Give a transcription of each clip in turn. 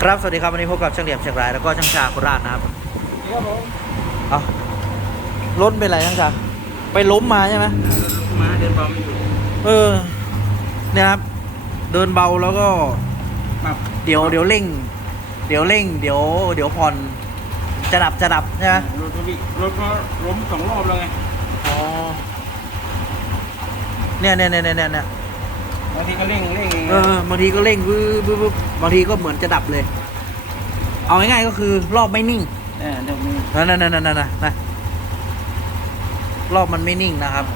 ครับ สวัสดีครับ วันนี้พบกับช่างเหลี่ยมเชียงรายแล้วก็ช่างชาโคราชนะครับนี่ครับผมเอารถเป็นไรช่างชาไปล้มมาใช่ไหมมาเดินบอลไม่อยู่เออเนี่ยครับ เดินเบาแล้วก็ปรับเดี๋ยวเดี๋ยวเร่ง เดี๋ยวเร่ง เดี๋ยวเดี๋ยวผ่อนจะดับจะดับใช่ไหมรถพี่รถก็ล้มสองรอบแล้วไงอ๋อเนี่ยเนี่ยเนี่ยเนี่ยเนี่ย บางทีก็เร่งเร่งเองเออบางทีก็เร่งวืบวืบวืบบางทีก็เหมือนจะดับเลย เอาง่ายๆก็คือรอบไม่นิ่งเออเดี๋ยวมีนั่นนั่นนั่นนั่นนะนะรอบมันไม่นิ่งนะครับ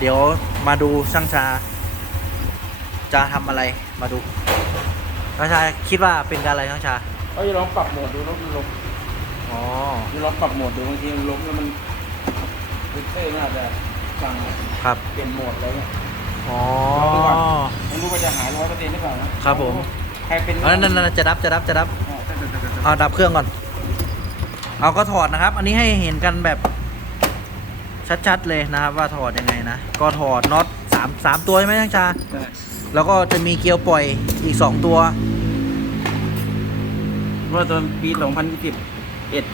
เดี๋ยวมาดูช่างชา จะทำอะไรมาดูช่างชาคิดว่าเป็นการอะไรช่างชาก็จะลองปรับโหมดดูรถมันล้มอ๋อจะลองปรับโหมดดูบางทีมันล้มแล้วมันดิเตอร์น่าจะสั่งครับ เปลี่ยนโหมดอะไรเงี้ย อ๋อ ไม่รู้ว่าจะหายร้อยเปอร์เซ็นต์หรือเปล่านะครับผม ใครเป็นเอานั่นนั่นนั่นจะดับจะดับจะดับอ๋อใช่ใช่ใช่ใช่เอาดับเครื่องก่อน เอาก็ถอดนะครับ อันนี้ให้เห็นกันแบบชัดๆเลยนะครับ ว่าถอดยังไงนะ ก็ถอดน็อตสามสามตัวใช่ไหมช่างชาใช่แล้วก็จะมีเกลียวปล่อยอีกสองตัว เพราะว่าตอนปีสองพันยี่สิบเอ็ด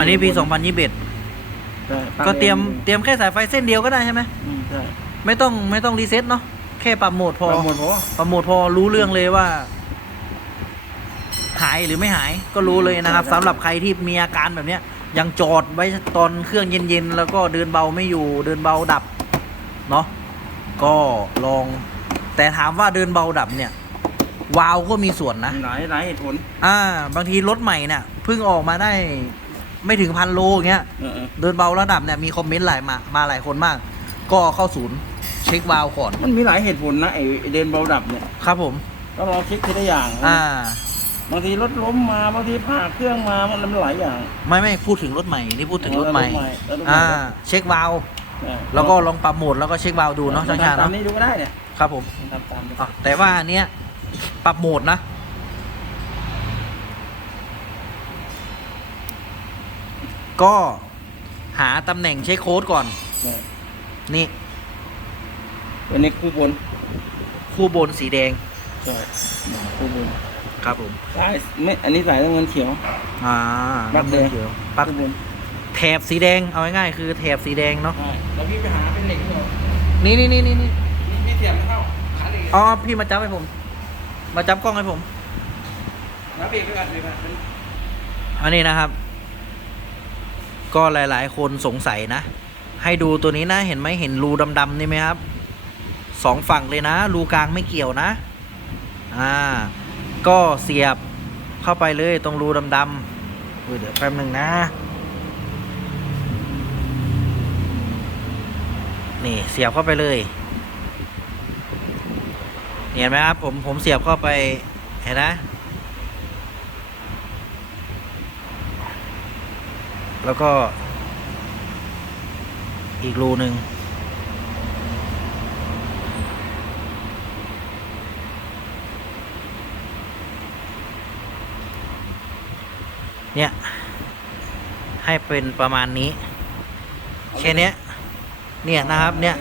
อันนี้ปี 2021ใช่ก็เตรียมเตรียมแค่สายไฟเส้นเดียวก็ได้ใช่ไหมอืมใช่ ไม่ต้องไม่ต้องรีเซ็ตเนาะแค่ปรับโหมดพอปรับโหมดพอ ปรับโหมดพอรู้เรื่องเลยว่า หายหรือไม่หายก็รู้เลยนะครับสำหรับใครที่มีอาการแบบเนี้ยยังจอดไว้ตอนเครื่องเย็นๆแล้วก็เดินเบาไม่อยู่เดินเบาดับเนาะก็ลอง แต่ถามว่าเดินเบาดับเนี่ย วาล์วก็มีส่วนนะหลายหลายเหตุผลอ่า บางทีรถใหม่เนี่ยเพิ่งออกมาได้ไม่ถึงพันโลอย่างเงี้ย เออเออ เดินเบาระดับเนี่ยมีคอมเมนต์หลายมามาหลายคนมาก ก็เข้าศูนย์ เช็ควาล์วก่อน มันมีหลายเหตุผลนะไอ้ไอ้เดินเบาดับเนี่ยครับผม ก็ลองเช็คทีละอย่างอ่า บางทีรถล้มมาบางทีผ่าเครื่องมามันหลายอย่าง ไม่ไม่พูดถึงรถใหม่นี่พูดถึงรถใหม่ รถใหม่รถใหม่อ่า เช็ควาล์วใช่แล้วก็ลองปรับโหมดแล้วก็เช็ควาล์วดูเนาะช่างชาตามเนาะนี้ดูก็ได้เนี่ยครับผมทำตามนี้อะแต่ว่าอันเนี้ยปรับโหมดนะ ก็หาตำแหน่งเช็คโค้ดก่อน เนี่ยนี่ อันนี้คู่บนคู่บนสีแดงใช่เนี่ยคู่บนครับผมสายไม่อันนี้สายน้ำเงินเขียว อ่าปักแดงเขียวปักคู่บนแถบสีแดงเอาง่ายๆคือแถบสีแดงเนาะใช่แล้วพี่ไปหาเป็นเหล็กเหรอนี่นี่นี่นี่นี่นี่ไม่เสียบไม่เข้าขาเหล็กอ๋อพี่มาจับให้ผม มาจับกล้องให้ผมแล้วเบรกไปก่อนเลยมันอันนี้นะครับ ก็หลายๆ คนสงสัยนะ ให้ดูตัวนี้นะเห็นไหมเห็นรูดำๆนี่ไหมครับ สองฝั่งเลยนะรูกลางไม่เกี่ยวนะ อ่า ก็เสียบเข้าไปเลยตรงรูดำๆเดี๋ยวแป๊บหนึ่งนะ นี่เสียบเข้าไปเลย เห็นไหมครับผมผมเสียบเข้าไป เห็นนะ แล้วก็อีกรูหนึ่ง เนี่ย ให้เป็นประมาณนี้แค่นี้เนี่ยนะครับเนี่ย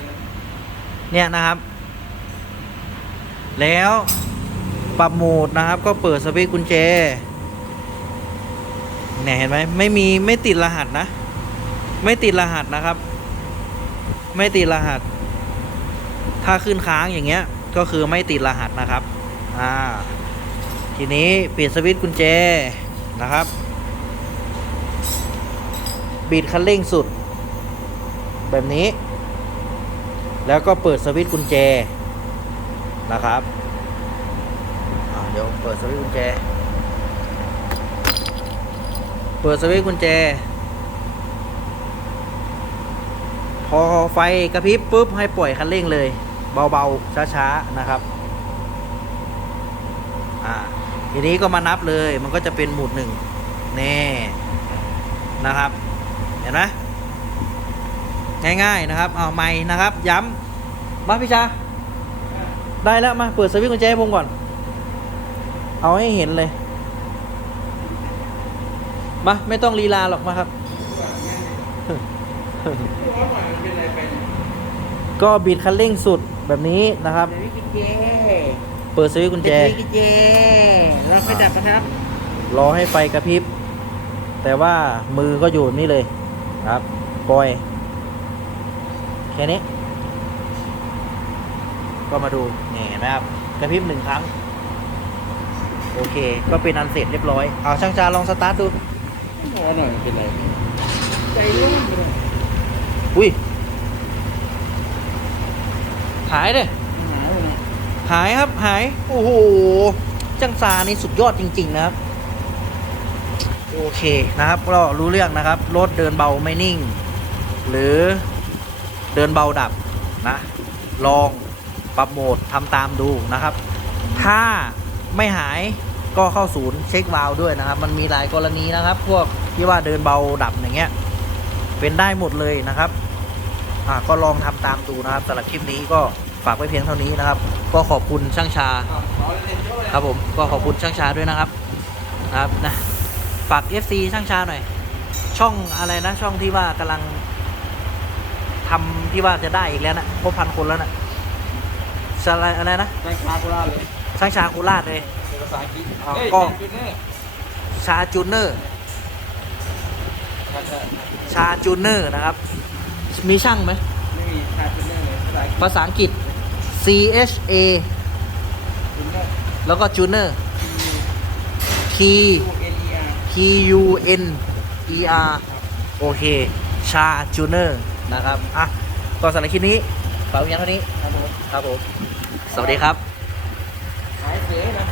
เนี่ยนะครับ แล้วปรับโหมดนะครับ ก็เปิดสวิตช์กุญแจเนี่ยเห็นไหมไม่มีไม่ติดรหัสนะ ไม่ติดรหัสนะครับ ไม่ติดรหัส ถ้าขึ้นค้างอย่างเงี้ย ก็คือไม่ติดรหัสนะครับ อ่า ทีนี้เปลี่ยนสวิตช์กุญแจนะครับ บิดคันเร่งสุด แบบนี้ แล้วก็เปิดสวิตช์กุญแจนะครับเดี๋ยวเปิดสวิตช์กุญแจ เปิดสวิตช์กุญแจ พอไฟกระพริบปุ๊บให้ปล่อยคันเร่งเลย เบาๆ ช้าๆ นะครับอ่าทีนี้ก็มานับเลยมันก็จะเป็นหมุดหนึ่งแน่นะครับ เห็นไหมง่ายๆนะครับเอาไม่นะครับ ย้ำมาพี่ชาได้แล้วมาเปิดสวิตช์กุญแจให้ผมก่อน เอาให้เห็นเลยมาไม่ต้องลีลาหรอกมาครับ ก็บิดคันเร่งสุดแบบนี้นะครับเดี๋ยวนี้กุญแจเปิดสวิตช์กุญแจเดี๋ยวนี้กุญแจไม่ดับนะครับ รอให้ไฟกระพริบ แต่ว่ามือก็อยู่นี่เลย ครับปล่อย แค่นี้ ก็มาดูนี่เห็นะครับ กระพริบหนึ่งครั้ง โอเค ก็เป็นอันเสร็จเรียบร้อย เอาช่างจาลองสตาร์ทดูหน่อยเป็นไรใจร้อนเลยอุ้ย หายเลยหายไปไหนหายครับ หาย โอ้โห จังซานี่สุดยอดจริง ๆ นะครับ โอเคนะครับ ก็รู้เรื่องนะครับ รถเดินเบาไม่นิ่ง หรือเดินเบาดับนะ ลองปรับโหมดทำตามดูนะครับ ถ้าไม่หายก็เข้าศูนย์เช็ควาล์วด้วยนะครับ มันมีหลายกรณีนะครับ พวกที่ว่าเดินเบาดับอย่างเงี้ย เป็นได้หมดเลยนะครับ อ่าก็ลองทำตามดูนะครับสำหรับคลิปนี้ก็ฝากไว้เพียงเท่านี้นะครับ ก็ขอบคุณช่างชา ครับผมก็ขอบคุณช่างชาด้วยนะครับนะครับนะาก FC ช่างชาหน่อย ช่องอะไรนะช่องที่ว่ากำลังทำที่ว่าจะได้อีกแล้วนะครบพันคนแล้วนะอะไรอะไรนะแม่งคาโคราชเลยช่างชาโคราชเลยเป็นภาษาอังกฤษอ้าวเอ้ยก็แมนจูเนอร์ชาจูเนอร์ใช่ใช่ชาจูเนอร์นะครับ มีช่างไหมไม่มีชาจูเนอร์เลยภาษาอังกฤษภาษาอังกฤษ C H A จูเนอร์แล้วก็จูเนอร์ T ยูเอ็นอีอาร์ P U N E R โอเค ชาจูเนอร์นะครับ อะก็สำหรับคลิปนี้ฝากไว้เพียงเท่านี้ ครับผมครับผม สวัสดีครับ หายเสียนะ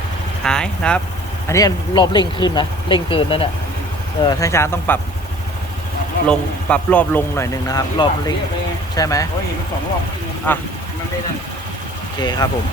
หายนะครับ อันนี้รอบเร่งขึ้นนะ เร่งเกินนั่นแหละเออทางช้างต้องปรับลง ปรับรอบลงหน่อยหนึ่งนะครับ รอบเร่ง ใช่ไหมโอ้ยเห็นมันสองรอบอะ มันได้นั่นโอเคครับผม